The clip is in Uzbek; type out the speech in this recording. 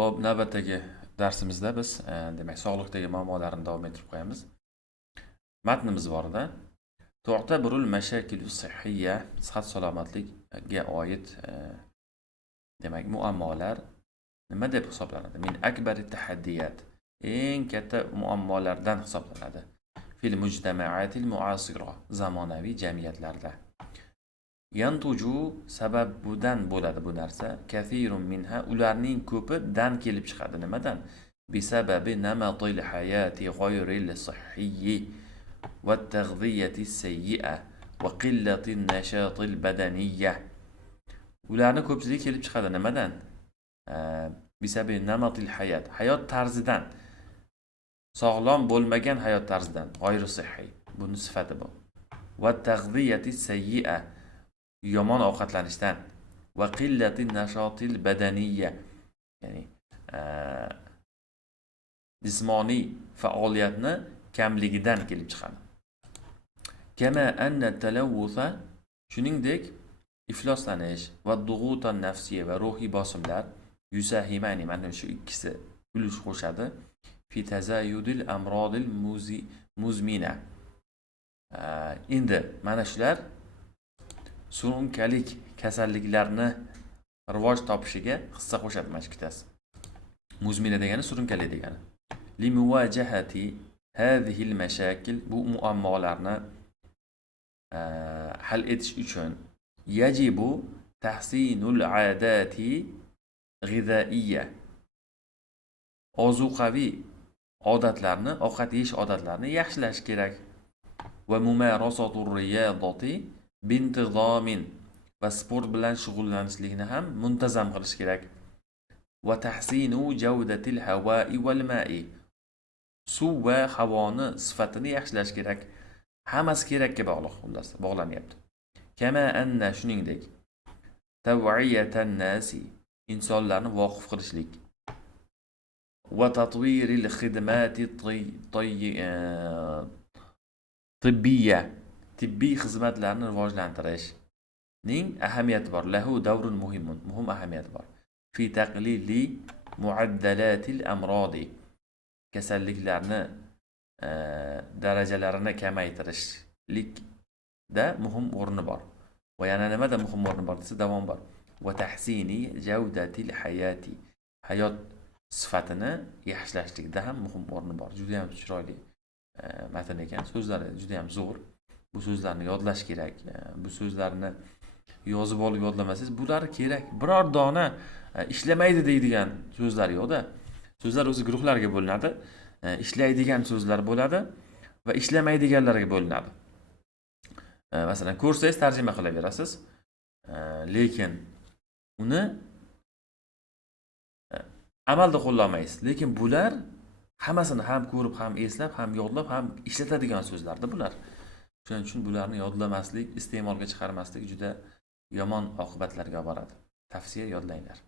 Hop, navbatdagi darsimizda biz demak sog'liqdagi muammolarni davom ettirib qo'yamiz. Matnimiz borda tu'taburul mashakilus sihhiyya sihat salomatlikga oid demak muammolar nima deb hisoblanadi? Min akbari tahaddiyat eng katta muammolardan hisoblanadi. Fil mujtama'atil muasira zamonaviy jamiyatlarda. Yantuju sababidan bo'ladi bu narsa. Kathirun minha ularning ko'pidan kelib chiqadi. Nimadan? Bisababi namatil hayati g'ayril sihhiyyi va tag'ziyati sayyi'a va qillati nashatil badaniyya. Ularning ko'pchiligi kelib chiqadi nimadan? Bisababi namatil hayot tarzidan. Sog'lom bo'lmagan hayot tarzidan, g'ayri sihhiy. Buni sifati bu. Va tag'ziyati sayyi'a yomon ovqatlanishdan va qillati nashotil badaniyya ya'ni jismoniy faoliyatni kamligidan kelib chiqadi. Kama anna talawwutha shuningdek ifloslanish va dug'utan nafsiyya va ruhiy bosimlar yusahimani mana shu ikkisi ulush qo'shadi fi tazayudil amrodil muzmina. Endi mana shular surunkalik kasalliklarni rivoj topishiga hissa qo'shadi mana shu ikkitasi. Muzmina degani surunkali degani. Li muvajahati hadhihi al-mashakil bu muammolarni hal etish uchun yajibu tahsinul adati g'izaiyya ozuqaviy odatlarni, ovqat yeyish odatlarini yaxshilash kerak. Va mumarasatur riyadati bintizomin va sport bilan shug'ullanishlikni ham muntazam qilish kerak. Va tahsinu javdatil hawai wal ma'i suv va havoni sifatini yaxshilash kerak. Hammasi kerakka bog'liq, xullas bog'lanyapti. Kama anna shuningdek taw'iyatan nasi insonlarni voqif qilishlik va tatviril xidmati tibbiy xizmatlarni rivojlantirishning ahamiyati bor. Lahu davrun muhim ahamiyati bor. Fi taqlili muaddalatil amrodi kasalliklarni darajalarini kamaytirishlikda muhim o'rni bor. Va yana nimada muhim o'rni bor desa davom bor. Va tahsini javdatil hayati hayot sifatini yaxshilashlikda ham muhim o'rni bor. Juda ham chiroyli matn ekan. So'zlari juda ham zo'r. Bu so'zlarni yodlash kerak. Bu so'zlarni yozib olib yodlamasangiz, bular kerak. Biror dona ishlamaydi deydigan so'zlar yo'qda. So'zlar o'zi guruhlarga bo'linadi. Ishlaydigan so'zlar bo'ladi va ishlamaydiganlarga bo'linadi. Masalan, ko'rsangiz tarjima qilaverasiz. Lekin uni amalda qo'llamaysiz. Lekin bular hammasini ham ko'rib, ham eslab, ham yodlab, ham ishlatadigan so'zlarda bular. Shuning uchun bularni yodlamaslik, iste'molga chiqarmaslik juda yomon oqibatlarga olib boradi. Tavsiya yodlanglar.